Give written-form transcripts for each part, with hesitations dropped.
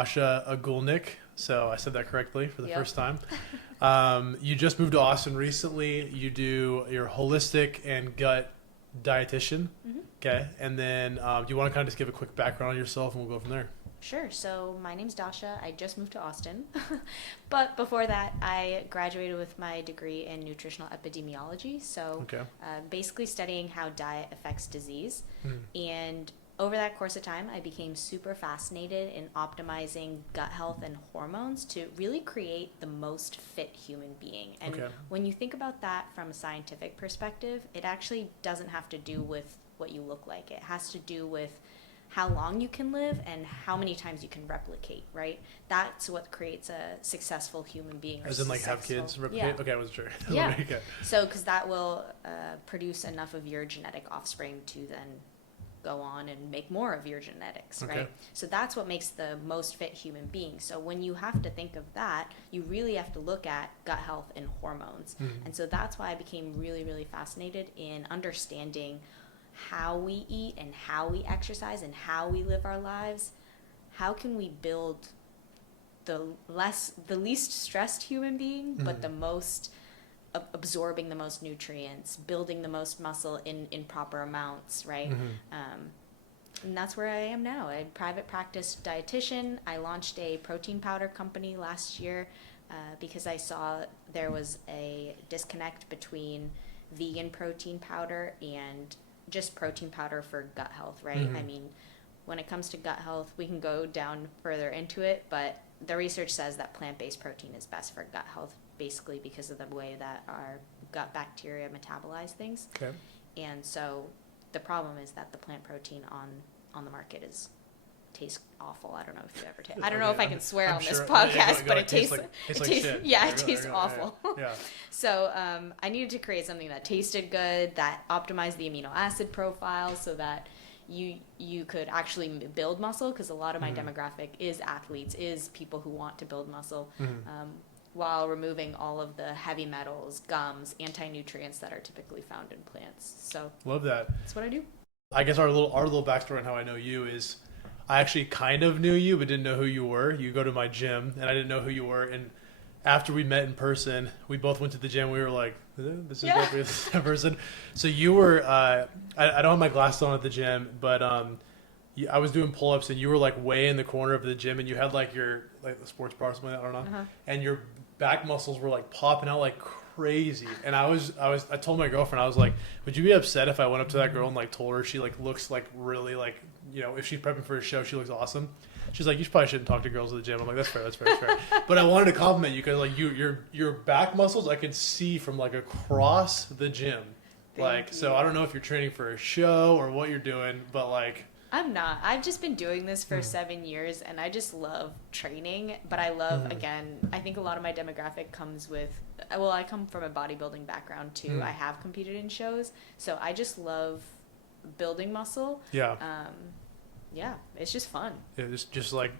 Dasha Agoulnik. So I said that correctly for the Yep. first time. You just moved to Austin recently. You do your holistic and gut dietitian. Okay. And then do you want to kind of just give a quick background on yourself and we'll go from there? Sure. So my name's Dasha. I just moved to Austin. But before that, I graduated with my degree in nutritional epidemiology. So Okay. basically studying how diet affects disease. Mm. And over that course of time, I became super fascinated in optimizing gut health and hormones to really create the most fit human being. And Okay. when you think about that from a scientific perspective, it actually doesn't have to do with what you look like. It has to do with how long you can live and how many times you can replicate, right? That's what creates a successful human being. Or As in like have successful- kids replicate? Yeah. Okay, I wasn't sure. Yeah. Okay. So, because that will produce enough of your genetic offspring to then go on and make more of your genetics, Okay. right? So that's what makes the most fit human being. So when you have to think of that, you really have to look at gut health and hormones. Mm. And so that's why I became really, really fascinated in understanding how we eat and how we exercise and how we live our lives. How can we build the least stressed human being, but the most absorbing the most nutrients, building the most muscle in proper amounts, right? And that's where I am now. A private practice dietitian. I launched a protein powder company last year because I saw there was a disconnect between vegan protein powder and just protein powder for gut health, right? I mean, when it comes to gut health, we can go down further into it, but the research says that plant-based protein is best for gut health, basically because of the way that our gut bacteria metabolize things. Okay. And so the problem is that the plant protein on the market tastes awful. I don't know if you ever taste. I don't know if I can swear I'm on this sure- podcast, go but ahead. it tastes like it tastes shit. yeah, Go it ahead, tastes go ahead. awful. Yeah. So I needed to create something that tasted good, that optimized the amino acid profile, so that you could actually build muscle, because a lot of my demographic is athletes, is people who want to build muscle, while removing all of the heavy metals, gums, anti-nutrients that are typically found in plants. So Love that. that's what I do. I guess our little backstory on how I know you is I actually kind of knew you but didn't know who you were. You go to my gym and I didn't know who you were, and after we met in person, we both went to the gym. We were like, this is definitely that person. So you were I don't have my glasses on at the gym, but I was doing pull-ups and you were like way in the corner of the gym and you had like your like the sports bar or something, I don't know, and your back muscles were like popping out like crazy. And I told my girlfriend, I was like, would you be upset if I went up to that girl and like told her she like looks like really like, you know, if she's prepping for a show, she looks awesome. She's like, you probably shouldn't talk to girls at the gym. I'm like, that's fair. But I wanted to compliment you because like your back muscles I could see from like across the gym. Thank you. So I don't know if you're training for a show or what you're doing, but like. I'm not. I've just been doing this for 7 years, and I just love training. But I love, again, I think a lot of my demographic comes with, well, I come from a bodybuilding background too. I have competed in shows, so I just love building muscle. Yeah. Yeah, it's just fun. Yeah, just like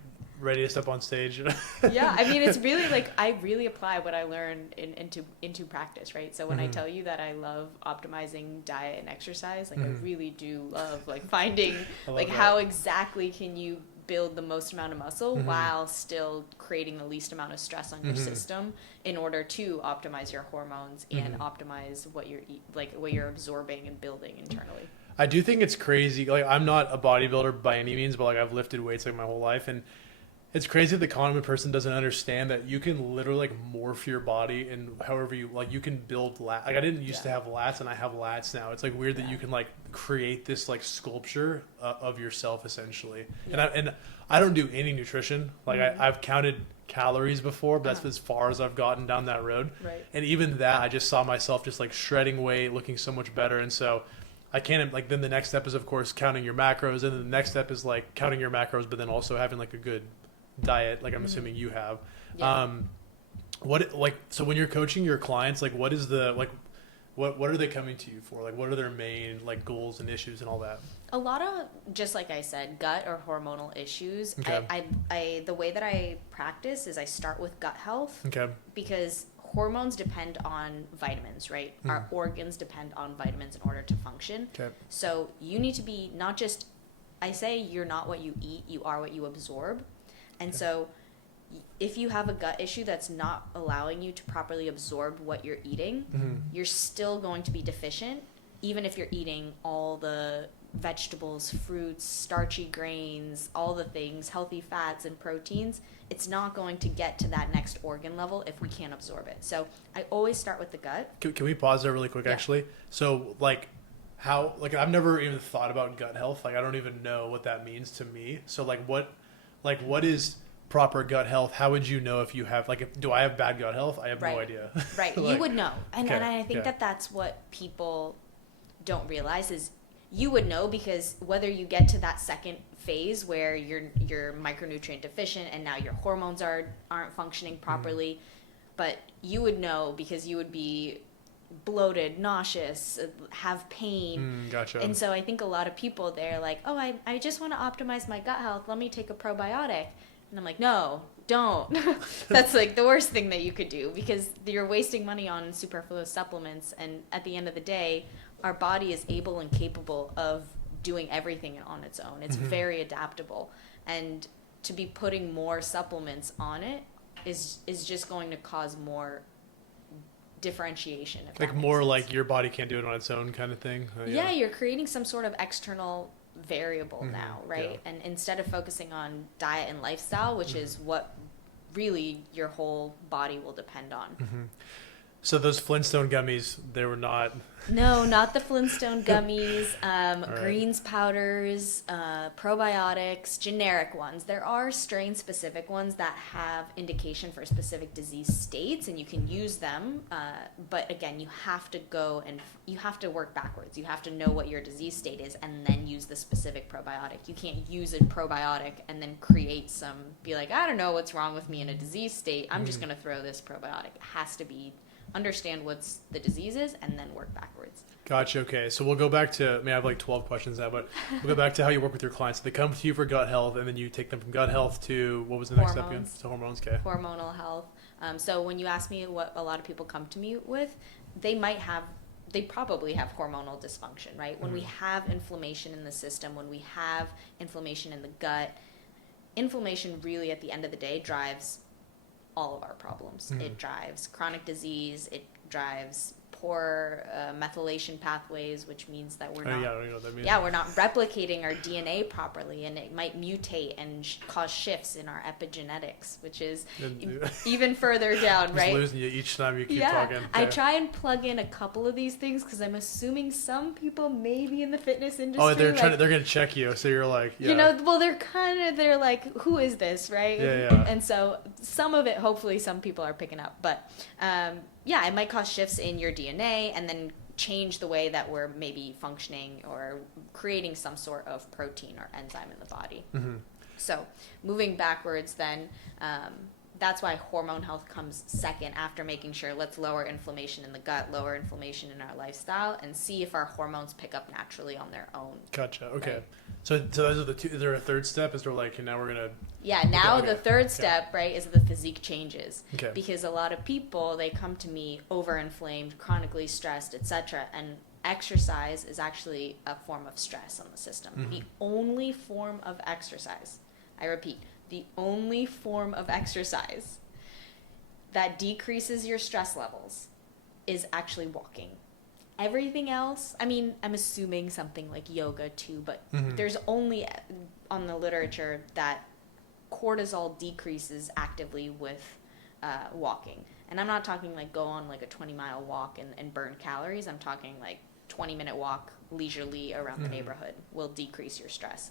ready to step on stage. Yeah, I mean, it's really like I really apply what I learned into practice, right? So when I tell you that I love optimizing diet and exercise, like I really do love like finding like that. how exactly can you build the most amount of muscle while still creating the least amount of stress on your system in order to optimize your hormones and optimize what you're absorbing and building internally. I do think it's crazy. Like, I'm not a bodybuilder by any means, but like I've lifted weights like my whole life, and it's crazy that the common person doesn't understand that you can literally like morph your body and however you like. You can build lats. Like I didn't used to have lats, and I have lats now. It's like weird that you can like create this like sculpture of yourself essentially. And I don't do any nutrition. Like I've counted calories before, but that's as far as I've gotten down that road. Right. And even that, I just saw myself just like shredding weight, looking so much better, and so. I can't, like, then the next step is, of course, counting your macros. And then the next step is, like, counting your macros, but then also having, like, a good diet, like I'm assuming you have. Yeah. So when you're coaching your clients, like, what is the, like, what are they coming to you for? Like, what are their main, like, goals and issues and all that? A lot of, just like I said, gut or hormonal issues. Okay. I the way that I practice is I start with gut health. Okay. Because hormones depend on vitamins, right? Our organs depend on vitamins in order to function. Okay. So you need to be not just, I say you're not what you eat, you are what you absorb. And so if you have a gut issue that's not allowing you to properly absorb what you're eating, you're still going to be deficient, even if you're eating all the vegetables, fruits, starchy grains, all the things, healthy fats and proteins. It's not going to get to that next organ level if we can't absorb it. So I always start with the gut. Can we pause there really quick, actually? So, like, how, like, I've never even thought about gut health. Like, I don't even know what that means to me. So, what is proper gut health? How would you know if you have, like, do I have bad gut health? I have no idea. Right. Like, you would know. And I think that's what people don't realize is you would know, because whether you get to that second phase where you're micronutrient deficient and now your hormones aren't functioning properly, but you would know because you would be bloated, nauseous, have pain. Gotcha. And so I think a lot of people, they're like, oh, I just want to optimize my gut health. Let me take a probiotic. And I'm like, no, don't. That's like the worst thing that you could do, because you're wasting money on superfluous supplements. And at the end of the day, our body is able and capable of doing everything on its own. It's very adaptable. And to be putting more supplements on it is just going to cause more differentiation. Like more like your body can't do it on its own kind of thing. Yeah, you're creating some sort of external variable now, right? Yeah. And instead of focusing on diet and lifestyle, which is what really your whole body will depend on. So those Flintstone gummies, they were not... No, not the Flintstone gummies, greens powders, probiotics, generic ones. There are strain-specific ones that have indication for specific disease states, and you can use them. But again, you have to go and you have to work backwards. You have to know what your disease state is and then use the specific probiotic. You can't use a probiotic and then be like, I don't know what's wrong with me in a disease state. I'm just going to throw this probiotic. It has to be... understand what's the disease is and then work backwards. Gotcha. Okay. So we'll go back to, I have like 12 questions now, but we'll go back to how you work with your clients. So they come to you for gut health, and then you take them from gut health to, what was the next step again? To hormones. Okay. Hormonal health. So when you ask me what a lot of people come to me with, they probably have hormonal dysfunction, right? When we have inflammation in the system, when we have inflammation in the gut, inflammation really at the end of the day drives all of our problems. It drives chronic disease. It drives poor methylation pathways, which means that we're not. I don't know what that means. Yeah, we're not replicating our DNA properly, and it might mutate and cause shifts in our epigenetics, which is even further down, right? Just losing you each time you keep talking. Okay. I try and plug in a couple of these things because I'm assuming some people may be in the fitness industry. Oh, they're going to check you, so you're like, yeah. You know, well, they're like, who is this, right? Yeah. And so some of it, hopefully, some people are picking up, but. Yeah, it might cause shifts in your DNA and then change the way that we're maybe functioning or creating some sort of protein or enzyme in the body. So moving backwards then, that's why hormone health comes second after making sure let's lower inflammation in the gut, lower inflammation in our lifestyle, and see if our hormones pick up naturally on their own. Gotcha. Okay. Right? So those are the two. Is there a third step? Is there like, and now we're going to... Yeah, now the third step, right, is the physique changes. Okay. Because a lot of people, they come to me overinflamed, chronically stressed, etc., and exercise is actually a form of stress on the system. The only form of exercise, I repeat, the only form of exercise that decreases your stress levels is actually walking. Everything else, I mean, I'm assuming something like yoga too, but there's only on the literature that cortisol decreases actively with walking. And I'm not talking like go on like a 20-mile walk and burn calories. I'm talking like 20-minute walk leisurely around the neighborhood will decrease your stress.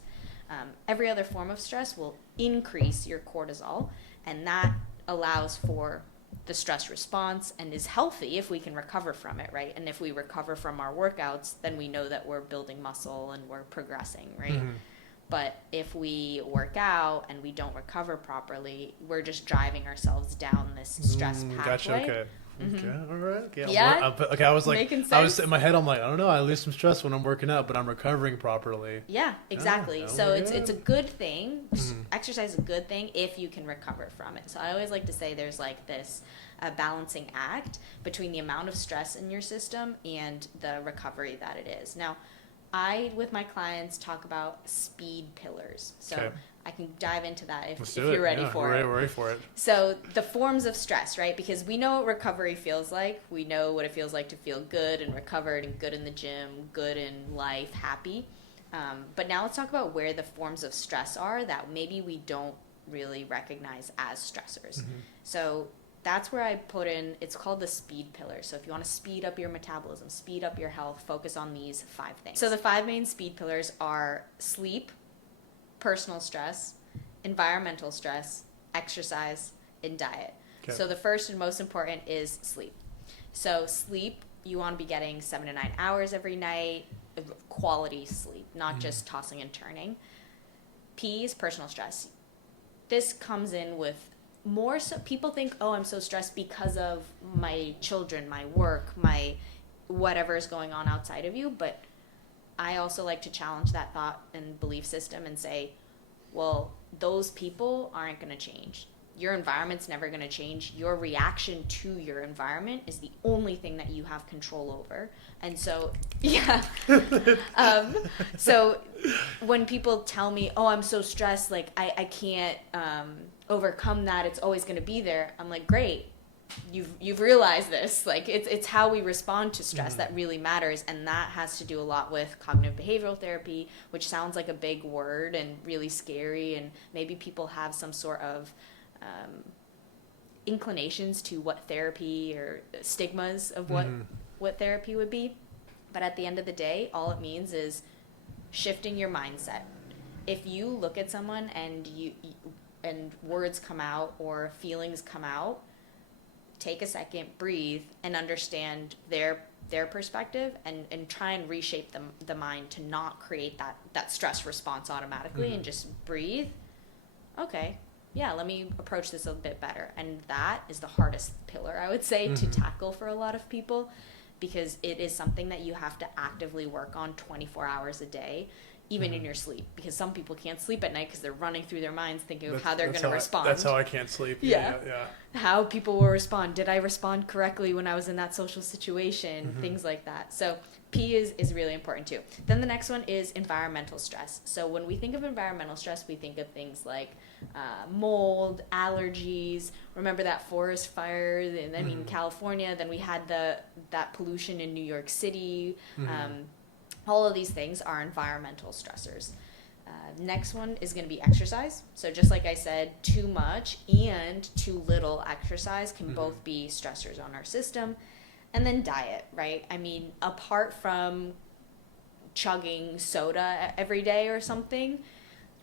Every other form of stress will increase your cortisol, and that allows for the stress response and is healthy if we can recover from it, right? And if we recover from our workouts, then we know that we're building muscle and we're progressing, right? But if we work out and we don't recover properly, we're just driving ourselves down this stress pathway. Gotcha. Okay. Okay. All right. Okay. Yeah. Okay. I was like, Making sense? I was in my head. I'm like, I don't know. I lose some stress when I'm working out, but I'm recovering properly. Yeah. Exactly. So it's a good thing. Exercise is a good thing if you can recover from it. So I always like to say there's like this balancing act between the amount of stress in your system and the recovery that it is. Now, I, with my clients, talk about speed pillars. So I can dive into that if do you're it. ready Yeah, for we're it. We're ready for it. So the forms of stress, right? Because we know what recovery feels like. We know what it feels like to feel good and recovered and good in the gym, good in life, happy. But now let's talk about where the forms of stress are that maybe we don't really recognize as stressors. So that's where I put in, it's called the speed pillar. So if you want to speed up your metabolism, speed up your health, focus on these 5 things. So the 5 main speed pillars are sleep, personal stress, environmental stress, exercise, and diet. Okay. So the first and most important is sleep. So sleep, you want to be getting 7 to 9 hours every night, quality sleep, not just tossing and turning. P is personal stress. This comes in with more so people think, oh, I'm so stressed because of my children, my work, my whatever is going on outside of you. But I also like to challenge that thought and belief system and say, well, those people aren't going to change. Your environment's never going to change. Your reaction to your environment is the only thing that you have control over. And so, yeah. So when people tell me, oh, I'm so stressed, like I can't overcome that, it's always going to be there. I'm like, great. You've realized this. Like it's how we respond to stress that really matters, and that has to do a lot with cognitive behavioral therapy, which sounds like a big word and really scary, and maybe people have some sort of inclinations to what therapy or stigmas of what therapy would be. But at the end of the day, all it means is shifting your mindset. If you look at someone and and words come out or feelings come out, take a second, breathe, and understand their perspective, and try and reshape the mind to not create that stress response automatically, and just breathe. Okay, yeah, let me approach this a bit better. And that is the hardest pillar, I would say, to tackle for a lot of people, because it is something that you have to actively work on 24 hours a day, even in your sleep, because some people can't sleep at night because they're running through their minds thinking of how they're going to respond. That's how I can't sleep. Yeah. How people will respond. Did I respond correctly when I was in that social situation? Things like that. So P is really important too. Then the next one is environmental stress. So when we think of environmental stress, we think of things like mold, allergies. Remember that forest fire in California? Then we had that pollution in New York City. All of these things are environmental stressors. Next one is going to be exercise. So just like I said, too much and too little exercise can both be stressors on our system. And then diet, right? I mean, apart from chugging soda every day or something.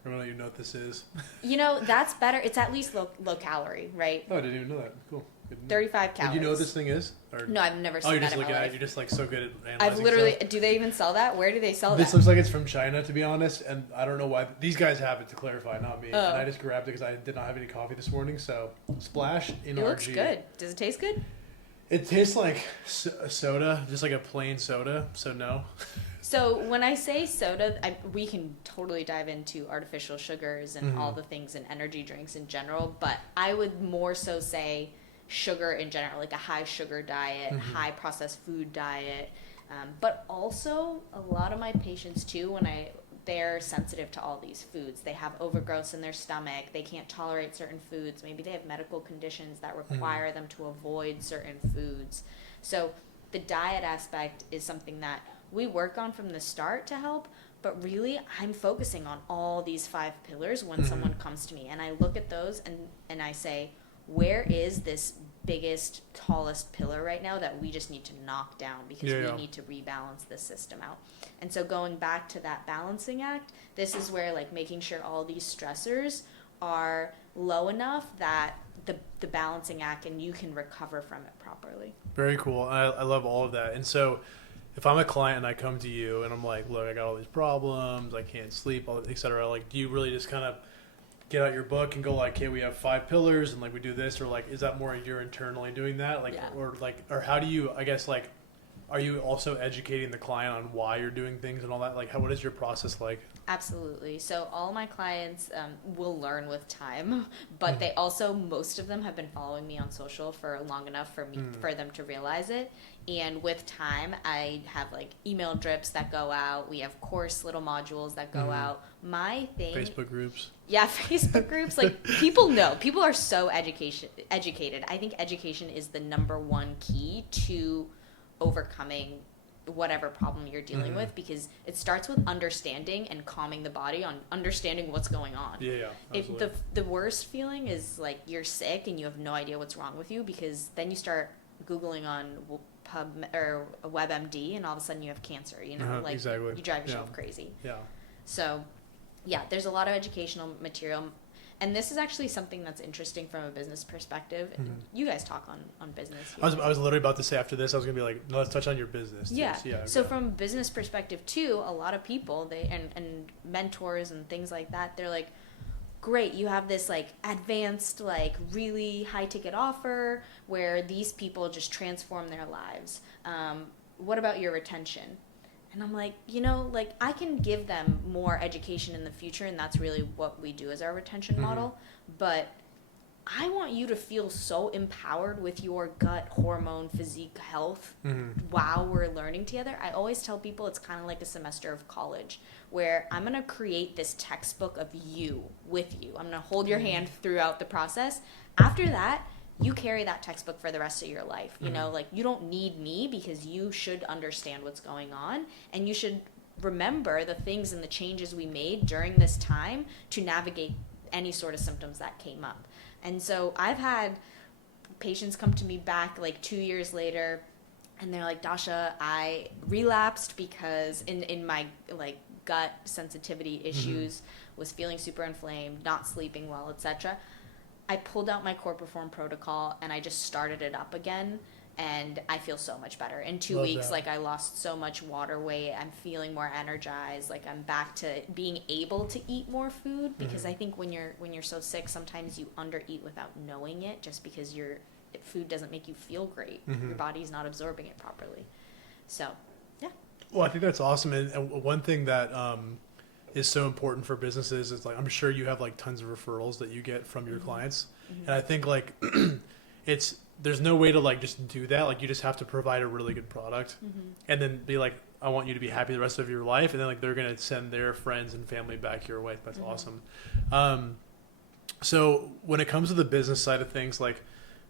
I don't even know what this is. That's better. It's at least low calorie, right? Oh, I didn't even know that. Cool. 35 calories. Did you know what this thing is? Or? No, I've never seen that in my life. You're just like so good at analyzing I've literally, stuff. do they even sell that? Where do they sell that? This looks like it's from China, to be honest, and I don't know why. These guys have it, to clarify, not me. And I just grabbed it because I did not have any coffee this morning, so splash in RG. It looks good. Does it taste good? It tastes like soda, just like a plain soda, so no. So when I say soda, we can totally dive into artificial sugars and all the things in energy drinks in general, but I would more so say sugar in general, like a high sugar diet, high processed food diet, but also a lot of my patients too, they're sensitive to all these foods. They have overgrowths in their stomach. They can't tolerate certain foods. Maybe they have medical conditions that require them to avoid certain foods. So the diet aspect is something that we work on from the start to help, but really I'm focusing on all these 5 pillars when someone comes to me, and I look at those and I say, where is this biggest, tallest pillar right now that we just need to knock down because we need to rebalance the system out. And so going back to that balancing act, this is where like making sure all these stressors are low enough that the balancing act and you can recover from it properly. Very cool. I love all of that. And so if I'm a client and I come to you and I'm like, look, I got all these problems, I can't sleep, et cetera, like, do you really just kind of get out your book and go like, okay, we have 5 pillars and like we do this, or like, is that more you're internally doing that? Like, or how do you, I guess, like, are you also educating the client on why you're doing things and all that? Like, what is your process like? Absolutely. So all my clients will learn with time, but they also, most of them have been following me on social for long enough for me for them to realize it. And with time, I have like email drips that go out. We have course little modules that go out. My thing, Facebook groups. Yeah, Facebook groups. Like, people know. People are so educated. I think education is the number one key to overcoming whatever problem you're dealing with, because it starts with understanding and calming the body on understanding what's going on. Yeah, absolutely. The worst feeling is like you're sick and you have no idea what's wrong with you, because then you start Googling on PubMed or WebMD and all of a sudden you have cancer, you know, like exactly. You drive yourself crazy. Yeah. So yeah, there's a lot of educational material. And this is actually something that's interesting from a business perspective. You guys talk on business. I was literally about to say after this, I was going to be like, no, let's touch on your business. Yeah. So from a business perspective too, a lot of people, and mentors and things like that, they're like, great, you have this like advanced, like really high ticket offer where these people just transform their lives. What about your retention? And I'm like, like I can give them more education in the future, and that's really what we do as our retention model. But I want you to feel so empowered with your gut, hormone, physique, health while we're learning together. I always tell people it's kind of like a semester of college where I'm going to create this textbook of you with you. I'm going to hold your hand throughout the process. After that, you carry that textbook for the rest of your life. You know, like you don't need me, because you should understand what's going on, and you should remember the things and the changes we made during this time to navigate any sort of symptoms that came up. And so I've had patients come to me back like 2 years later, and they're like, Dasha, I relapsed because in my like gut sensitivity issues, was feeling super inflamed, not sleeping well, etc. I pulled out my CorePerform protocol and I just started it up again, and I feel so much better. In 2 weeks, like I lost so much water weight. I'm feeling more energized. Like I'm back to being able to eat more food, because I think when you're so sick, sometimes you undereat without knowing it, just because food doesn't make you feel great. Your body's not absorbing it properly. So, yeah. Well, I think that's awesome. And one thing that is so important for businesses is like, I'm sure you have like tons of referrals that you get from your clients. And I think like there's no way to like just do that. Like you just have to provide a really good product and then be like, I want you to be happy the rest of your life. And then like, they're going to send their friends and family back your way. That's awesome. So when it comes to the business side of things, like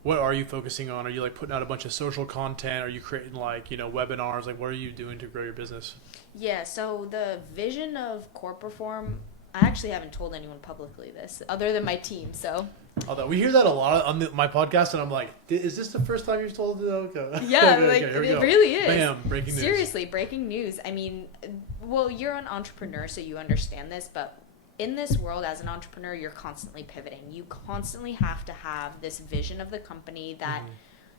what are you focusing on? Are you like putting out a bunch of social content? Are you creating like, webinars? Like what are you doing to grow your business? Yeah. So the vision of CorePerform, I actually haven't told anyone publicly this other than my team. So although we hear that a lot on my podcast, and I'm like, is this the first time you've told it? Okay. Yeah, okay, it really is. Bam, breaking news. Seriously, breaking news. I mean, well, you're an entrepreneur, so you understand this, but in this world as an entrepreneur, you're constantly pivoting. You constantly have to have this vision of the company that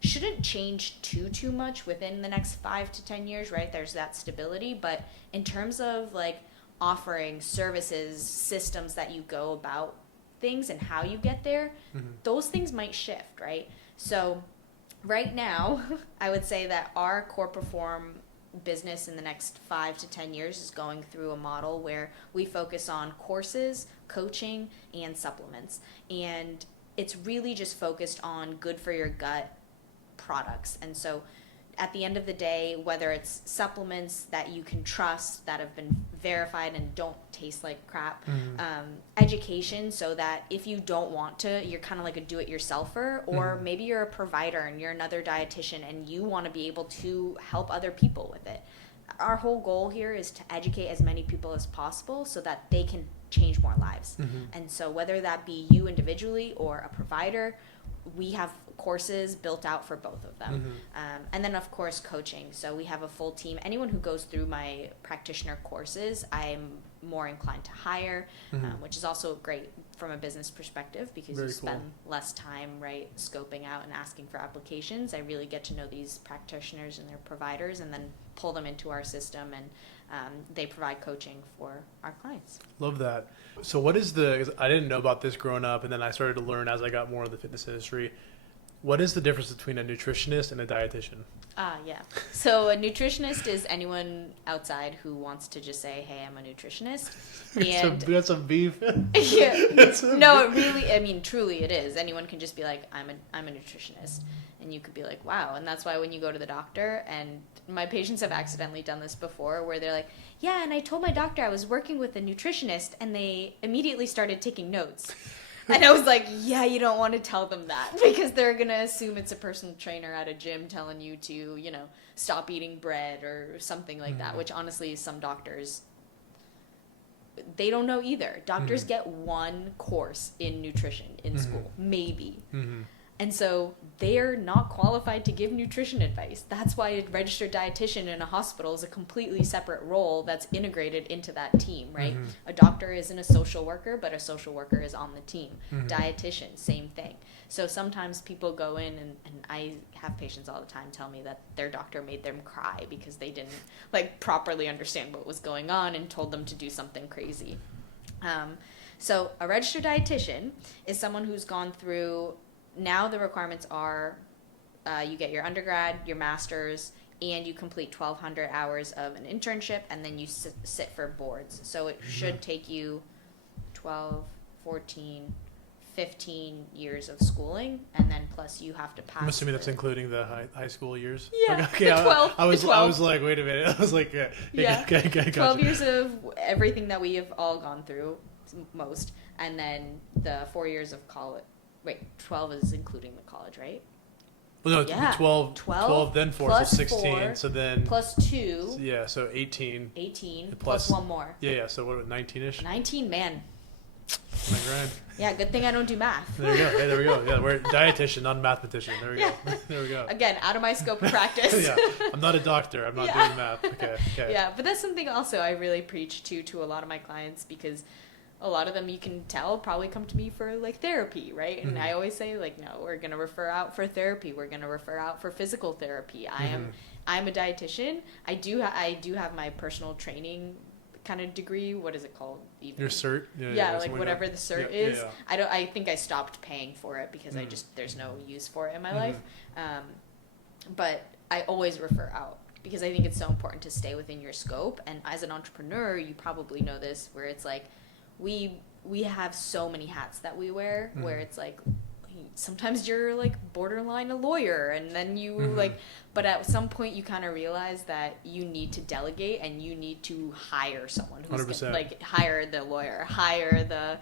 shouldn't change too much within the next 5 to 10 years, right? There's that stability, but in terms of like offering services, systems that you go about things and how you get there, those things might shift, right? So right now, I would say that our CorePerform business in the next 5 to 10 years is going through a model where we focus on courses, coaching, and supplements. And it's really just focused on good for your gut products. And so at the end of the day, whether it's supplements that you can trust, that have been verified and don't taste like crap, education, so that if you don't want to, you're kind of like a do-it-yourselfer, or maybe you're a provider and you're another dietitian and you want to be able to help other people with it. Our whole goal here is to educate as many people as possible so that they can change more lives. And so whether that be you individually or a provider, we have courses built out for both of them. And then of course coaching. So we have a full team. Anyone who goes through my practitioner courses, I'm more inclined to hire, which is also great from a business perspective, because Very you spend cool. less time, right, scoping out and asking for applications. I really get to know these practitioners and their providers, and then pull them into our system, and they provide coaching for our clients. Love that. So what is I didn't know about this growing up, and then I started to learn as I got more in the fitness industry. What is the difference between a nutritionist and a dietitian? Yeah. So a nutritionist is anyone outside who wants to just say, "Hey, I'm a nutritionist." And That's a beef. yeah. No, beef. it really, I mean, truly it is. Anyone can just be like, I'm a nutritionist. And you could be like, wow. And that's why when you go to the doctor, and my patients have accidentally done this before, where they're like, yeah, and I told my doctor I was working with a nutritionist, and they immediately started taking notes. And I was like, yeah, you don't want to tell them that, because they're going to assume it's a personal trainer at a gym telling you to, you know, stop eating bread or something like that, which honestly, some doctors, they don't know either. Doctors get one course in nutrition in school, maybe. And so they're not qualified to give nutrition advice. That's why a registered dietitian in a hospital is a completely separate role that's integrated into that team, right? A doctor isn't a social worker, but a social worker is on the team. Dietitian, same thing. So sometimes people go in, and I have patients all the time tell me that their doctor made them cry because they didn't like properly understand what was going on and told them to do something crazy. So a registered dietitian is someone who's gone through. Now the requirements are you get your undergrad, your master's, and you complete 1,200 hours of an internship, and then you sit for boards. So it should take you 12, 14, 15 years of schooling, and then plus you have to pass. I'm assuming that's including the high school years. Yeah, okay. the 12. I was like, wait a minute. I was like, yeah. Okay, 12 gotcha. years of everything that we have all gone through, most, and then the 4 years of college. Wait, 12 is including the college, right? Well, no, Yeah. 12, then 4, so 16. 4, so then plus 2. Yeah, so 18. 18 Plus- plus one more. Yeah. So what, 19-ish? 19, man. My grind. Yeah, good thing I don't do math. There we go. Hey, there we go. Yeah, we're dietitian, not mathematician. There we go. There we go. Again, out of my scope of practice. Yeah, I'm not a doctor. I'm not Yeah. doing math. Okay. Yeah, but that's something also I really preach to a lot of my clients, because a lot of them, you can tell, probably come to me for like therapy, right? And I always say, like, no, we're going to refer out for therapy. We're going to refer out for physical therapy. I'm a dietitian. I do have my personal training kind of degree. What is it called? Even? Your cert? Yeah, like whatever the cert is. Yeah. I think I stopped paying for it because there's no use for it in my life. But I always refer out, because I think it's so important to stay within your scope. And as an entrepreneur, you probably know this, where it's like, we have so many hats that we wear, where it's like, sometimes you're like borderline a lawyer, and then you like, but at some point you kind of realize that you need to delegate, and you need to hire someone who's 100%. like, hire the lawyer, hire the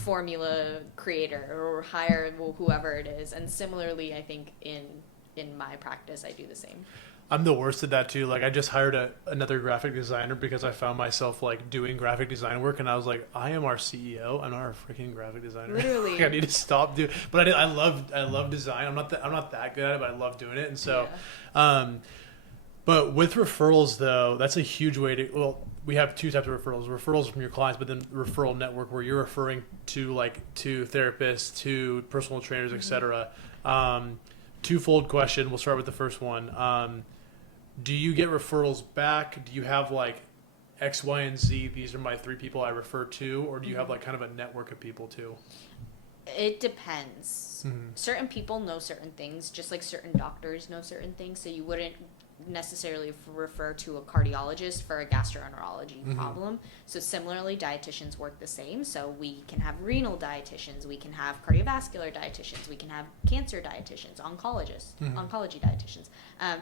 formula creator, or hire whoever it is. And similarly, I think in my practice, I do the same. I'm the worst at that too. Like, I just hired another graphic designer because I found myself like doing graphic design work, and I was like, I am our CEO. I'm not our freaking graphic designer. Literally. Like, I need to stop doing. But I love design. I'm not that good at it, but I love doing it. And so, but with referrals though, that's a huge way to. Well, we have two types of referrals: referrals from your clients, but then referral network, where you're referring to therapists, to personal trainers, etc. Twofold question. We'll start with the first one. Do you get referrals back? Do you have like X, Y, and Z? These are my 3 people I refer to, or do you have like kind of a network of people too? It depends. Certain people know certain things, just like certain doctors know certain things. So you wouldn't necessarily refer to a cardiologist for a gastroenterology problem. So similarly, dietitians work the same. So we can have renal dietitians, we can have cardiovascular dietitians, we can have cancer dietitians, oncology dietitians.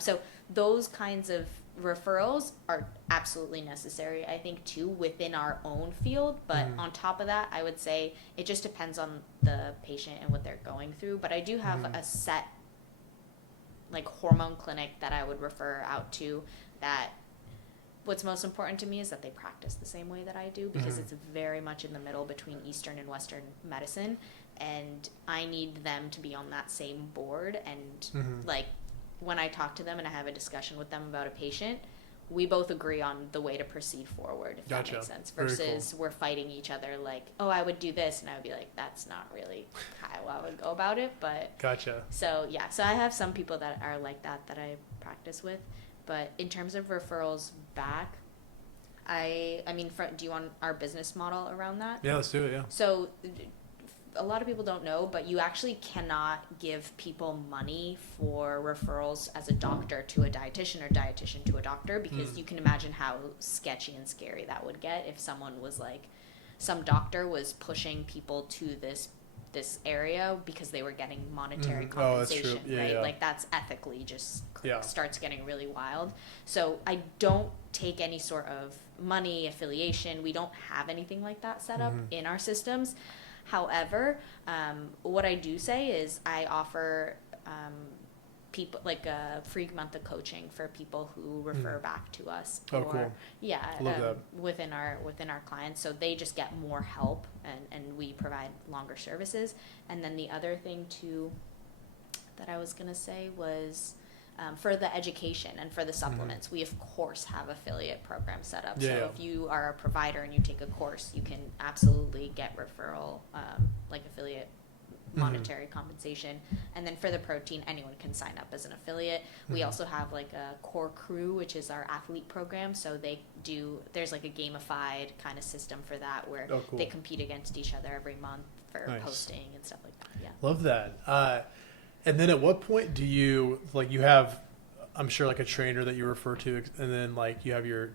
So those kinds of referrals are absolutely necessary, I think, too, within our own field. But on top of that, I would say it just depends on the patient and what they're going through. But I do have a set like hormone clinic that I would refer out to, that what's most important to me is that they practice the same way that I do, because it's very much in the middle between Eastern and Western medicine, and I need them to be on that same board. And like, when I talk to them and I have a discussion with them about a patient, we both agree on the way to proceed forward, if that makes sense, versus we're fighting each other like, oh, I would do this, and I would be like, that's not really how I would go about it. But so yeah, so I have some people that are like that I practice with. But in terms of referrals back, I mean, do you want our business model around that? Yeah, let's do it. Yeah. So a lot of people don't know, but you actually cannot give people money for referrals as a doctor to a dietitian or dietitian to a doctor, because you can imagine how sketchy and scary that would get if someone was like, some doctor was pushing people to this area because they were getting monetary compensation, right? Like that's ethically just starts getting really wild. So I don't take any sort of money affiliation. We don't have anything like that set up in our systems. However, what I do say is I offer people like a free month of coaching for people who refer back to us. Cool. Yeah, love that. within our clients, so they just get more help, and we provide longer services. And then the other thing too that I was gonna say was for the education and for the supplements, we of course have affiliate programs set up. So if you are a provider and you take a course, you can absolutely get referral, like affiliate monetary compensation. And then for the protein, anyone can sign up as an affiliate. We also have like a core crew, which is our athlete program. So there's like a gamified kind of system for that, where they compete against each other every month for posting and stuff like that. Yeah. Love that. And then at what point do you, like, you have, I'm sure, like a trainer that you refer to, and then like you have your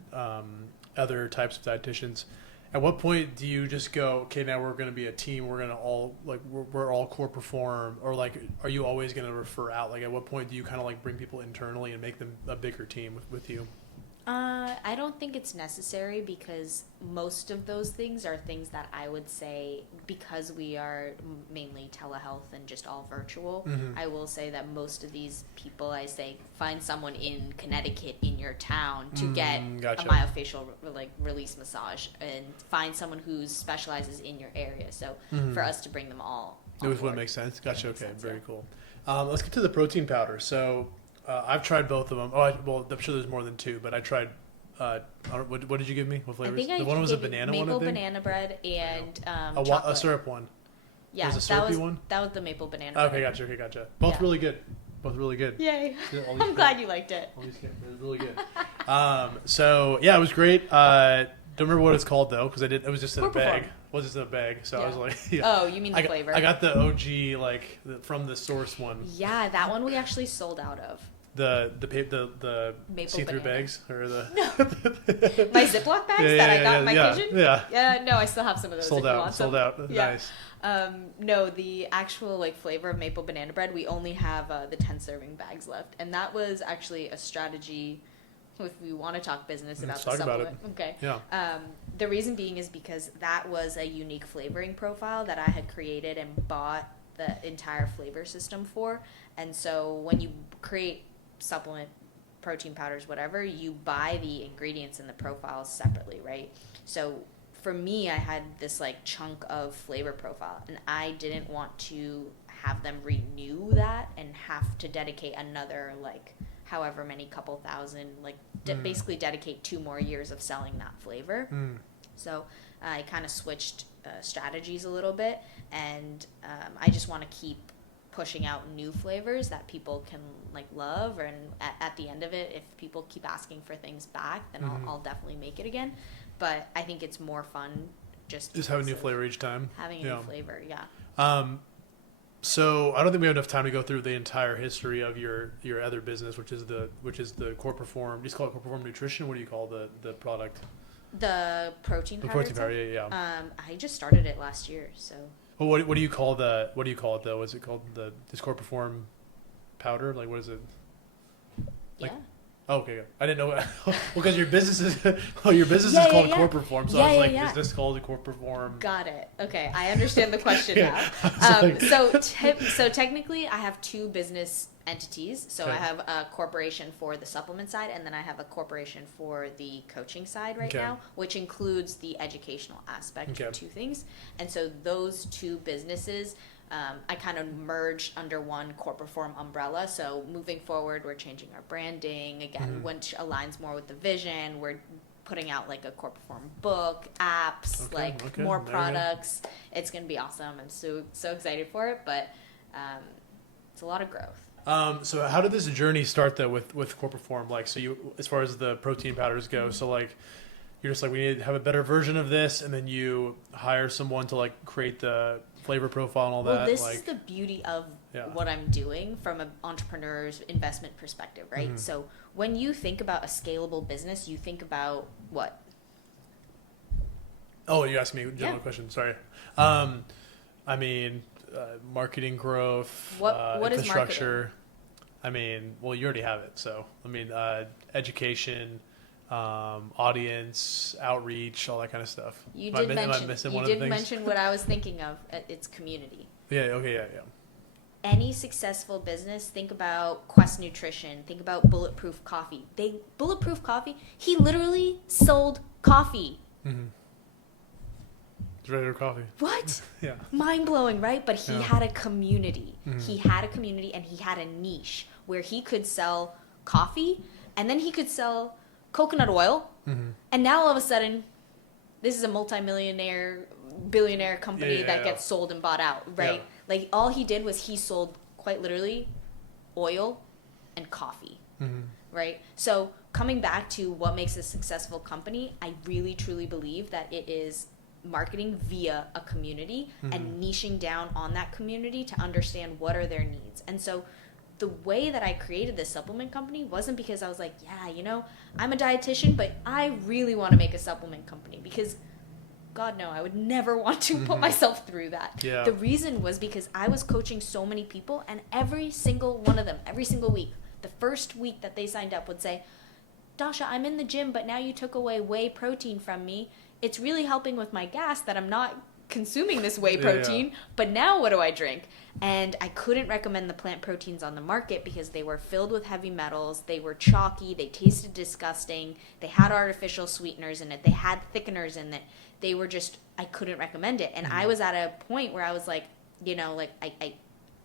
other types of dietitians. At what point do you just go, okay, now we're going to be a team, we're going to all, like, we're all CorePerform, or like, are you always going to refer out? Like, at what point do you kind of like bring people internally and make them a bigger team with you? I don't think it's necessary, because most of those things are things that I would say, because we are mainly telehealth and just all virtual, I will say that most of these people, I say, find someone in Connecticut in your town to get a myofascial like release massage, and find someone who specializes in your area. So for us to bring them all on board, would make sense. Gotcha. Okay, very cool. Let's get to the protein powder. So I've tried both of them. Well, I'm sure there's more than two, but I tried. What did you give me? What flavors? The one was a banana one, I think? Maple banana bread and a syrup one. Yeah, was a syrupy one? That was the maple banana bread. Okay, gotcha. Both really good. Yay. I'm glad you liked it. It was really good. So, yeah, it was great. Don't remember what it's called, though, because it was just in a bag. Was just in a bag, so I was like, Oh, you mean the flavor? I got the OG, like, from the source one. Yeah, that one we actually sold out of. The Maple see-through banana. bags, or the my Ziploc bags that I got in my kitchen. Yeah. No, I still have some of those. Sold out. Yeah. Nice. No, the actual like flavor of maple banana bread, we only have the 10 serving bags left, and that was actually a strategy. If we want to talk business about the supplement, okay. Yeah. The reason being is because that was a unique flavoring profile that I had created and bought the entire flavor system for, and so when you create supplement, protein powders, whatever, you buy the ingredients and the profiles separately, right? So for me, I had this like chunk of flavor profile, and I didn't want to have them renew that and have to dedicate another like however many couple thousand, like basically dedicate 2 more years of selling that flavor. So I kind of switched strategies a little bit, and I just want to keep pushing out new flavors that people can like love, and at the end of it, if people keep asking for things back, then I'll definitely make it again. But I think it's more fun just have a new flavor each time. Having a new flavor, yeah. So I don't think we have enough time to go through the entire history of your other business, which is the CorePerform. Do you just call it CorePerform Nutrition? What do you call the product? The protein powder. The protein powder, yeah. I just started it last year, so. Well, what do you call it though? Is it called this CorePerform powder? Like, what is it? Like, yeah. Oh, okay, good. I didn't know. Well, because your business is called CorePerform, so I was like, is this called a CorePerform? Got it. Okay, I understand the question now. So technically, I have 2 business entities. So I have a corporation for the supplement side, and then I have a corporation for the coaching side now, which includes the educational aspect of 2 things. And so those 2 businesses, I kind of merged under one CorePerform umbrella. So moving forward, we're changing our branding again, which aligns more with the vision. We're putting out like a CorePerform book, apps, more products. It's going to be awesome. I'm so excited for it, but it's a lot of growth. So how did this journey start though with CorePerform? Like, so you, as far as the protein powders go, so like, you're just like, we need to have a better version of this, and then you hire someone to like create the flavor profile and all that. Well, this like, is the beauty of Yeah. what I'm doing from an entrepreneur's investment perspective, right? So when you think about a scalable business, you think about what? Oh, you asked me a general Yeah. question. Sorry. I mean, marketing growth, What is infrastructure. I mean, well, you already have it. So, I mean, education, audience, outreach, all that kind of stuff. You Am I did missing mention. one You of the did things? mention what I was thinking of. It's community. Yeah. Okay. Yeah. Yeah. Any successful business, think about Quest Nutrition, think about Bulletproof Coffee. Bulletproof Coffee, he literally sold coffee. It's regular coffee. What? Yeah. Mind blowing, right? But he Yeah. had a community. He had a community and he had a niche where he could sell coffee and then he could sell coconut oil. And now all of a sudden, this is a multimillionaire, billionaire company that gets sold and bought out, right? Yeah. Like all he did was he sold quite literally oil and coffee, right? So coming back to what makes a successful company, I really truly believe that it is marketing via a community and niching down on that community to understand what are their needs. And so the way that I created this supplement company wasn't because I was like, yeah, you know, I'm a dietitian, but I really want to make a supplement company because God, no, I would never want to put myself through that. Yeah. The reason was because I was coaching so many people, and every single one of them, every single week, the first week that they signed up would say, Dasha, I'm in the gym, but now you took away whey protein from me. It's really helping with my gas that I'm not consuming this whey protein, but now what do I drink? And I couldn't recommend the plant proteins on the market because they were filled with heavy metals, they were chalky, they tasted disgusting, they had artificial sweeteners in it, they had thickeners in it. They were just, I couldn't recommend it. And I was at a point where I was like, you know, like,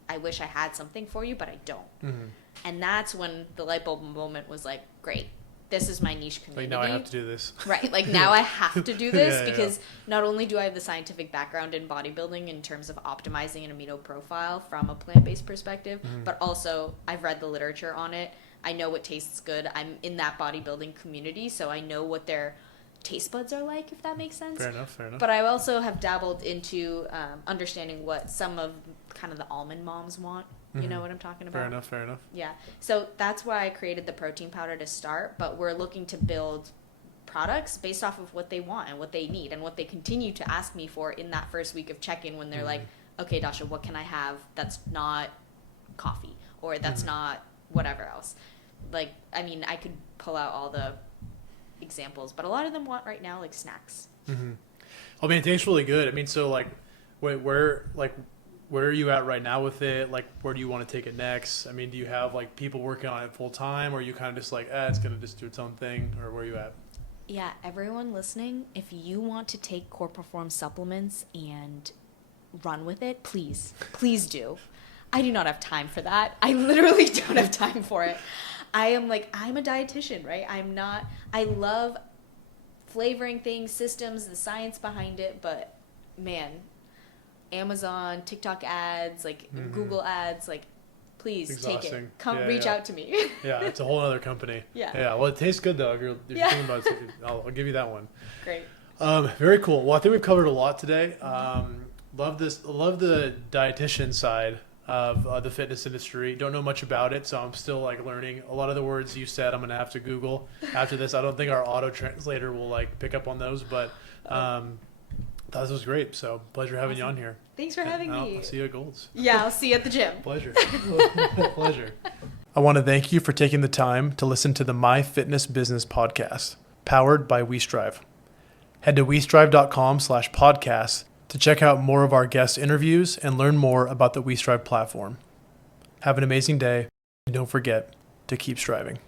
I wish I had something for you, but I don't. And that's when the light bulb moment was like, great, this is my niche community. Like, now I have to do this. Right. Like, now I have to do this Yeah, because not only do I have the scientific background in bodybuilding in terms of optimizing an amino profile from a plant-based perspective, but also I've read the literature on it. I know what tastes good. I'm in that bodybuilding community, so I know what their taste buds are like, if that makes sense. Fair enough. But I also have dabbled into understanding what some of kind of the almond moms want. You know what I'm talking about? Fair enough. Yeah. So that's why I created the protein powder to start, but we're looking to build products based off of what they want and what they need and what they continue to ask me for in that first week of check-in when they're like, okay, Dasha, what can I have that's not coffee or that's not whatever else? Like, I mean, I could pull out all the examples, but a lot of them want right now like snacks. I mean, it tastes really good. I mean, so like, where are you at right now with it? Like, where do you want to take it next? I mean, do you have like people working on it full time, or are you kind of just like, it's gonna just do its own thing, or where are you at? Yeah, everyone listening, if you want to take CorePerform supplements and run with it, please do. I do not have time for that. I literally don't have time for it. I'm a dietitian, right? I love flavoring things, systems, the science behind it, but man, Amazon, TikTok ads, like Google ads, like please take it. Come reach out to me. Yeah, it's a whole other company. Yeah. Well, it tastes good though. If you're thinking about it, I'll give you that one. Great. Very cool. Well, I think we've covered a lot today. Love the dietitian side of the fitness industry. Don't know much about it, so I'm still like learning. A lot of the words you said I'm gonna have to Google after this. I don't think our auto translator will like pick up on those, but that was great. So pleasure having you on here. Thanks for having me. I'll see you at Gold's. Yeah, I'll see you at the gym. Pleasure. Pleasure. I want to thank you for taking the time to listen to the My Fitness Business podcast, powered by WeStrive. Head to westrive.com/podcast to check out more of our guest interviews and learn more about the WeStrive platform. Have an amazing day, and don't forget to keep striving.